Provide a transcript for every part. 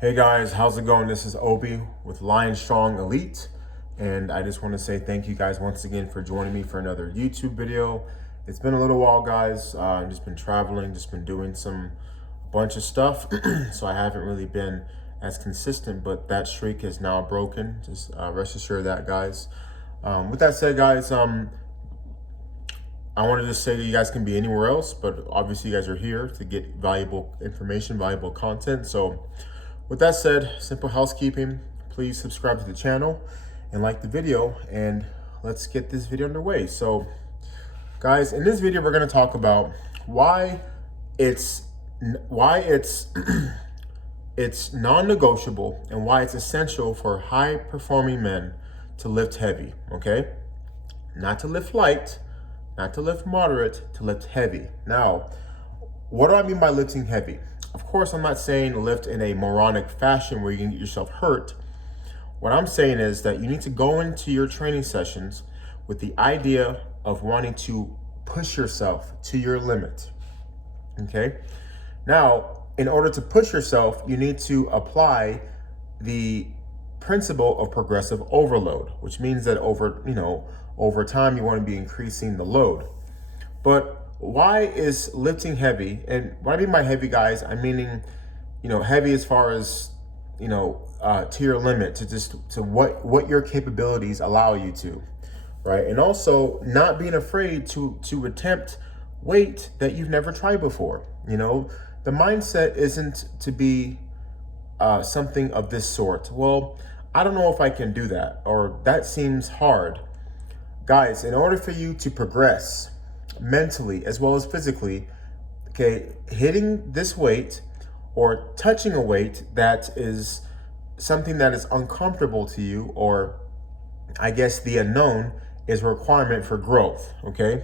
Hey guys, how's it going? This is Obi with Lionstrong Elite, and I just want to say thank you guys once again for joining me for another YouTube video. It's been a little while, guys. I've just been traveling, just been doing a bunch of stuff, so I haven't really been as consistent, but that streak is now broken. Just rest assured of that, guys. With that said, guys, I wanted to say that you guys can be anywhere else, but obviously you guys are here to get valuable information, valuable content. So with that said, simple housekeeping, please subscribe to the channel and like the video, and let's get this video underway. So guys, in this video, we're gonna talk about why it's it's non-negotiable and why it's essential for high-performing men to lift heavy, okay? Not to lift light, not to lift moderate, to lift heavy. Now, what do I mean by lifting heavy? Of course, I'm not saying lift in a moronic fashion where you can get yourself hurt. What I'm saying is that you need to go into your training sessions with the idea of wanting to push yourself to your limit, okay? Now, in order to push yourself, you need to apply the principle of progressive overload, which means that over time, you want to be increasing the load. But why is lifting heavy? And what I mean by heavy, guys, I'm meaning, heavy as far as, to your limit, to what your capabilities allow you to, right? And also not being afraid to attempt weight that you've never tried before. The mindset isn't to be something of this sort. Well, I don't know if I can do that, or that seems hard. Guys, in order for you to progress mentally as well as physically, okay, hitting this weight or touching a weight that is something that is uncomfortable to you, or I guess the unknown, is a requirement for growth, okay?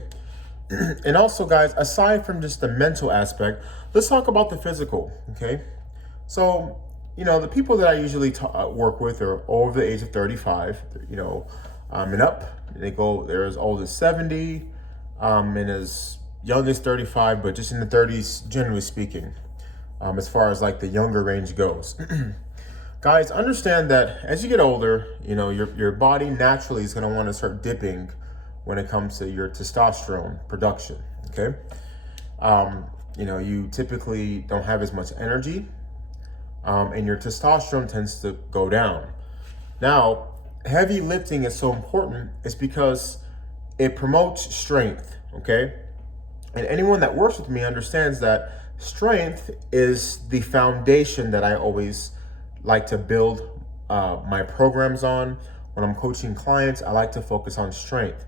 And also, guys, aside from just the mental aspect, let's talk about the physical, okay? So, the people that I usually work with are over the age of 35, and up. They're as old as 70, and as young as 35, but just in the 30s, generally speaking, as far as like the younger range goes. Guys, understand that as you get older, your body naturally is going to want to start dipping when it comes to your testosterone production, okay? You typically don't have as much energy, and your testosterone tends to go down. Now, heavy lifting is so important is because it promotes strength, okay? And anyone that works with me understands that strength is the foundation that I always like to build my programs on. When I'm coaching clients, I like to focus on strength.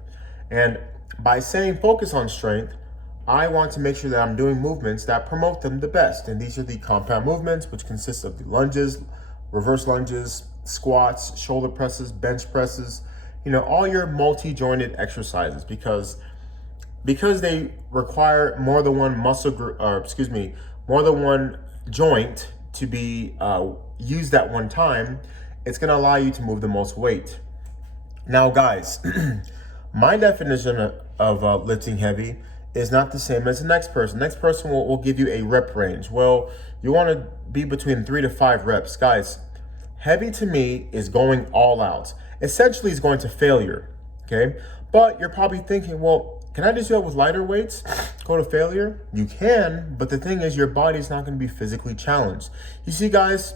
And by saying focus on strength, I want to make sure that I'm doing movements that promote them the best. And these are the compound movements, which consist of the lunges, reverse lunges, squats, shoulder presses, bench presses, all your multi-jointed exercises, because they require more than one more than one joint to be used at one time. It's going to allow you to move the most weight. Now, guys, my definition of lifting heavy is not the same as the next person. Next person will give you a rep range. Well, you want to be between 3 to 5 reps. Guys, heavy to me is going all out. Essentially, it's going to failure, okay? But you're probably thinking, well, can I just do it with lighter weights? Go to failure? You can, but the thing is your body's not going to be physically challenged. You see, guys,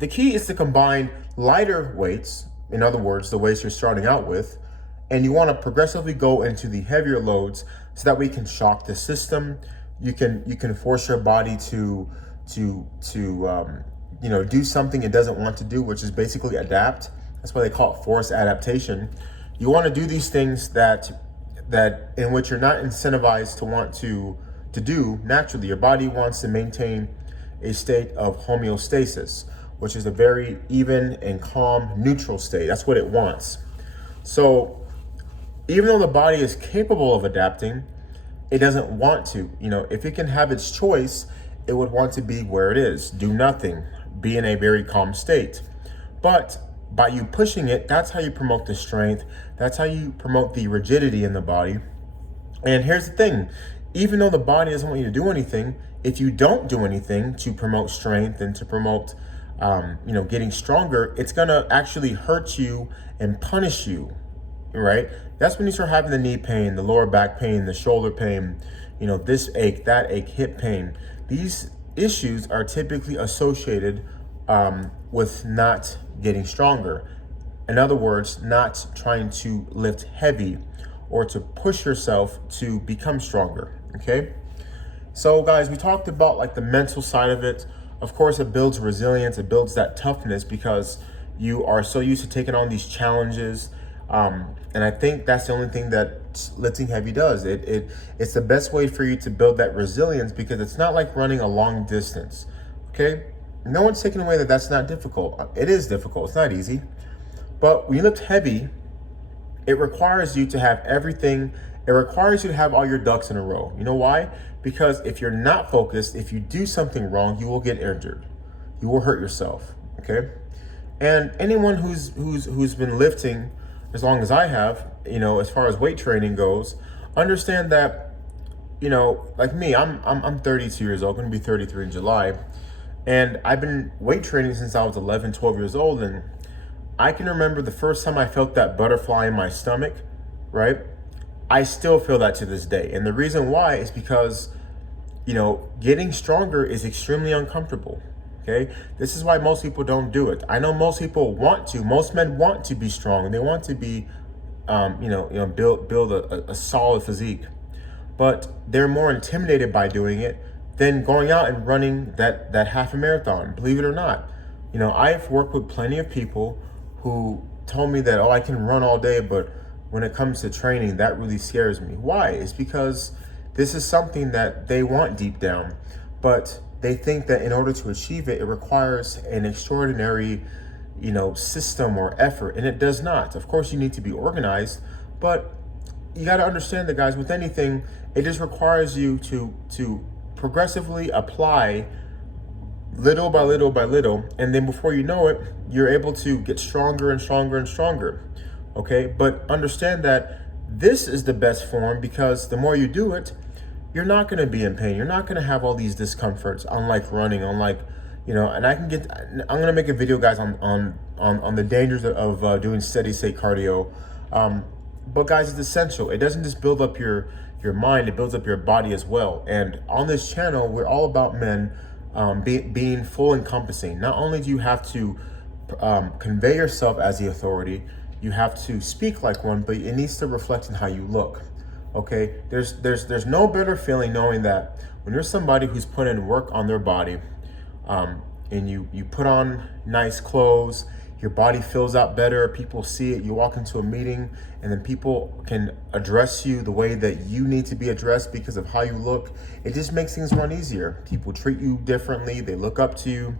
the key is to combine lighter weights, in other words, the weights you're starting out with, and you want to progressively go into the heavier loads so that we can shock the system. You can force your body to do something it doesn't want to do, which is basically adapt. That's why they call it forced adaptation. You want to do these things that in which you're not incentivized to want to do naturally. Your body wants to maintain a state of homeostasis, which is a very even and calm, neutral state. That's what it wants. So even though the body is capable of adapting, it doesn't want to. If it can have its choice, it would want to be where it is, do nothing, be in a very calm state. But by you pushing it, that's how you promote the strength. That's how you promote the rigidity in the body. And here's the thing, even though the body doesn't want you to do anything, if you don't do anything to promote strength and to promote getting stronger, it's gonna actually hurt you and punish you, right? That's when you start having the knee pain, the lower back pain, the shoulder pain, this ache, that ache, hip pain. These issues are typically associated with not getting stronger. In other words, not trying to lift heavy or to push yourself to become stronger, okay? So guys, we talked about like the mental side of it. Of course, it builds resilience, it builds that toughness because you are so used to taking on these challenges. And I think that's the only thing that lifting heavy does. It's the best way for you to build that resilience because it's not like running a long distance, okay? No one's taking away that that's not difficult. It is difficult, it's not easy. But when you lift heavy, it requires you to have everything. It requires you to have all your ducks in a row. You know why? Because if you're not focused, if you do something wrong, you will get injured. You will hurt yourself, okay? And anyone who's been lifting as long as I have, as far as weight training goes, understand that, like me, I'm 32 years old, going to be 33 in July. And I've been weight training since I was 11, 12 years old. And I can remember the first time I felt that butterfly in my stomach, right? I still feel that to this day. And the reason why is because, getting stronger is extremely uncomfortable, okay? This is why most people don't do it. I know most people want to. Most men want to be strong. They want to be, build a solid physique. But they're more intimidated by doing it than going out and running that half a marathon, believe it or not. I've worked with plenty of people who told me that, I can run all day, but when it comes to training, that really scares me. Why? It's because this is something that they want deep down, but they think that in order to achieve it, it requires an extraordinary, system or effort, and it does not. Of course, you need to be organized, but you got to understand that, guys, with anything, it just requires you to progressively apply little by little by little, and then before you know it, you're able to get stronger and stronger and stronger, okay? But understand that this is the best form because the more you do it, you're not going to be in pain. You're not going to have all these discomforts, unlike running, and I'm going to make a video, guys, on the dangers of doing steady state cardio. But guys, it's essential. It doesn't just build up your mind, it builds up your body as well. And on this channel, we're all about men being full encompassing. Not only do you have to convey yourself as the authority, you have to speak like one, but it needs to reflect in how you look. Okay, there's no better feeling knowing that when you're somebody who's put in work on their body, and you put on nice clothes, your body fills out better, people see it, you walk into a meeting, and then people can address you the way that you need to be addressed because of how you look. It just makes things run easier. People treat you differently, they look up to you,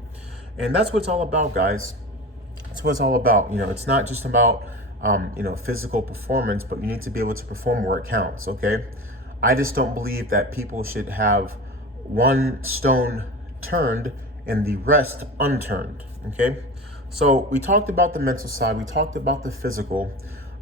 and that's what it's all about, guys. That's what it's all about. It's not just about physical performance, but you need to be able to perform where it counts, okay? I just don't believe that people should have one stone turned and the rest unturned, okay? So we talked about the mental side, we talked about the physical.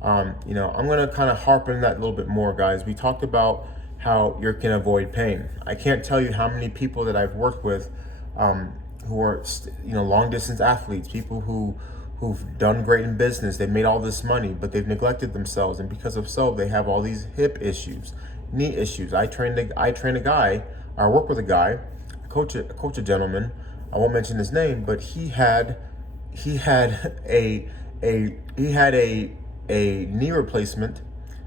I'm gonna kind of harp on that a little bit more, guys. We talked about how you can avoid pain. I can't tell you how many people that I've worked with who are, long distance athletes, people who've done great in business, they've made all this money, but they've neglected themselves, and because of so, they have all these hip issues, knee issues. I train a guy, I work with a guy, I coach a gentleman, I won't mention his name, but he had a knee replacement,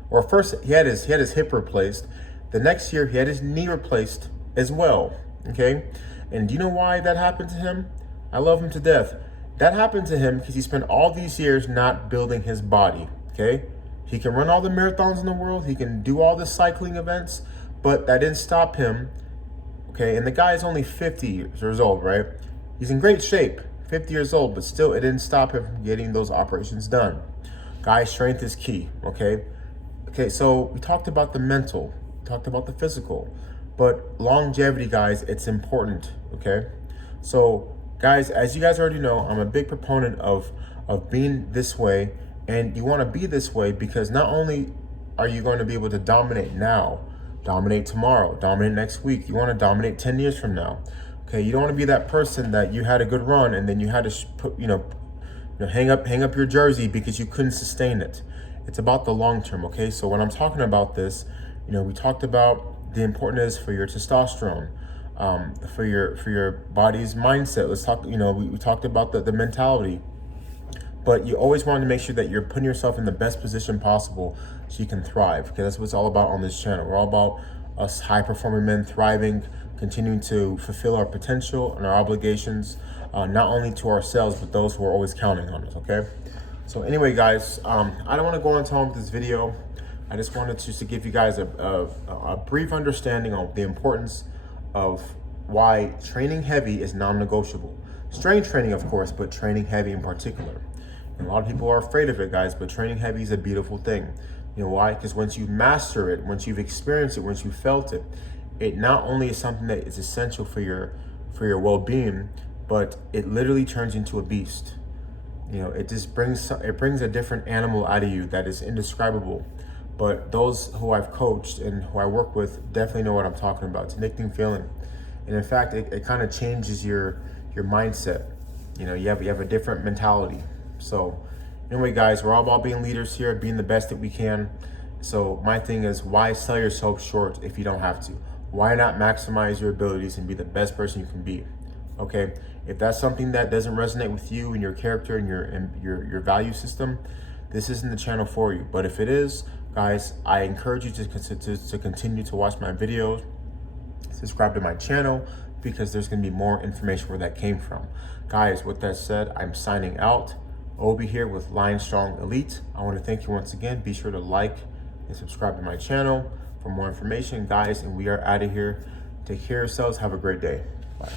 or first he had his hip replaced. The next year he had his knee replaced as well. Okay, and do you know why that happened to him? I love him to death. That happened to him because he spent all these years not building his body. Okay, he can run all the marathons in the world, he can do all the cycling events, but that didn't stop him. Okay, and the guy is only 50 years old, right? He's in great shape, 50 years old, but still it didn't stop him from getting those operations done. Guys, strength is key, okay? Okay, so we talked about the mental, we talked about the physical, but longevity, guys, it's important, okay? So, guys, as you guys already know, I'm a big proponent of being this way, and you want to be this way because not only are you going to be able to dominate now, dominate tomorrow, dominate next week, you want to dominate 10 years from now. Okay, you don't want to be that person that you had a good run and then you had to hang up your jersey because you couldn't sustain it. It's about the long term. Okay, so when I'm talking about this, we talked about the importance for your testosterone, for your body's mindset. Let's talk. We talked about the mentality. But you always want to make sure that you're putting yourself in the best position possible so you can thrive. Okay, that's what it's all about on this channel. We're all about us high-performing men thriving, continuing to fulfill our potential and our obligations, not only to ourselves, but those who are always counting on us, okay? So anyway, guys, I don't want to go on time with this video. I just wanted to give you guys a brief understanding of the importance of why training heavy is non-negotiable. Strength training, of course, but training heavy in particular. And a lot of people are afraid of it, guys, but training heavy is a beautiful thing. You know why? Because once you master it, once you've experienced it, once you've felt it, it not only is something that is essential for your well-being, but it literally turns into a beast. It just brings a different animal out of you that is indescribable. But those who I've coached and who I work with definitely know what I'm talking about. It's an addicting feeling. And in fact, it kind of changes your mindset. You have a different mentality. So anyway, guys, we're all about being leaders here, being the best that we can. So my thing is, why sell yourself short if you don't have to? Why not maximize your abilities and be the best person you can be? Okay, if that's something that doesn't resonate with you and your character and your value system, this isn't the channel for you. But if it is, guys, I encourage you to continue to watch my videos, subscribe to my channel, because there's going to be more information where that came from. Guys, with that said, I'm signing out. Obi here with Lionstrong Elite. I want to thank you once again. Be sure to like and subscribe to my channel for more information, guys, and we are out of here. Take care of yourselves. Have a great day. Bye.